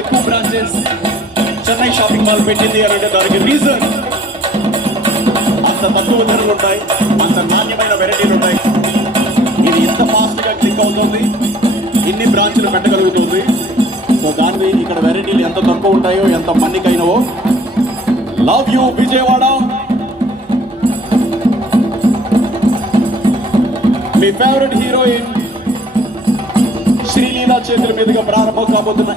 ఎక్కువ branches Chennai shopping mall పెట్టింది అని అంటే దానికి రీజన్ అంత తక్కువ ధరలు ఉంటాయి అంత నాణ్యమైన వెరైటీలు ఉంటాయి. ఇది ఇంత ఫాస్ట్గా క్లిక్ అవుతుంది ఇన్ని బ్రాంచ్లు పెట్టగలుగుతుంది. సో దాన్ని ఇక్కడ వెరైటీలు ఎంత తక్కువ ఉంటాయో ఎంత మన్నికైనవో లవ్ యూ విజయవాడ. మీ ఫేవరెట్ హీరోయిన్ శ్రీలీలా చేతుల మీదుగా ప్రారంభం కాబోతున్న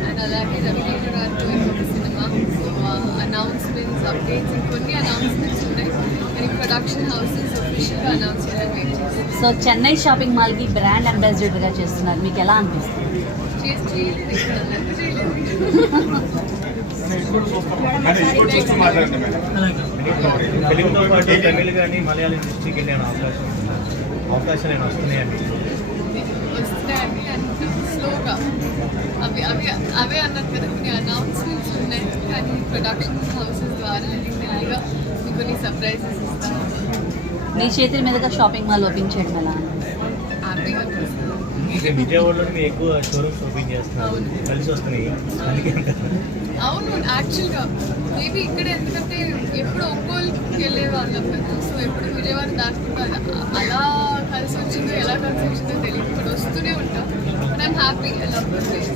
అండ్ అలాగే రవితేజ గారితో ఇంకొక సినిమా సో అనౌన్స్మెంట్స్ అప్డేట్స్ ఇంకొన్ని అనౌన్స్మెంట్స్ ఉన్నాయి. కానీ ప్రొడక్షన్ హౌసెస్ ఒఫిషియల్గా అనౌన్స్ చేయడం వెయిట్ చేసి సో చెన్నై షాపింగ్ మాల్కి బ్రాండ్ అంబాసిడర్గా చేస్తున్నారు. మీకు ఎలా అనిపిస్తుంది? తెలుగుతో పాటు తమిళ్ కానీ మలయాళం ఇండస్ట్రీకి వెళ్ళాను అవకాశం ఉంది. అవకాశాలు నేను వస్తున్నాయండి వస్తున్నాయండి అండ్ స్లోగా. అవి అవి అవే అన్నారు కదా కొన్ని అనౌన్స్మెంట్స్ ఉన్నాయి. కానీ ప్రొడక్షన్ హౌసెస్ ద్వారా మెల్లిగా మీకు కొన్ని సర్ప్రైజెస్ ఇస్తాను. మీ చేతుల మీదుగా షాపింగ్ మాల్ ఓపెన్ చేయడం ఎలా హ్యాపీగా అనిపిస్తుంది? విజయవాడలో మీరు ఎక్కువ షోరూమ్స్ ఓపెన్ చేస్తున్నారు. అవును. కలిసి వస్తున్నాయి. అందుకే అంటారు. అవును యాక్చువల్గా మేబీ ఇక్కడ ఎందుకంటే ఎప్పుడు ఒంగోలుకి వెళ్ళే వాళ్ళం కదా సో ఎప్పుడు విజయవాడ దాటుకుంటా అలా కలిసి వచ్చిందో ఎలా కలిసి వచ్చిందో తెలియదు. ఇప్పుడు వస్తూనే ఉంటాం. ఐమ్ హ్యాపీ ఎలా ప్లేస్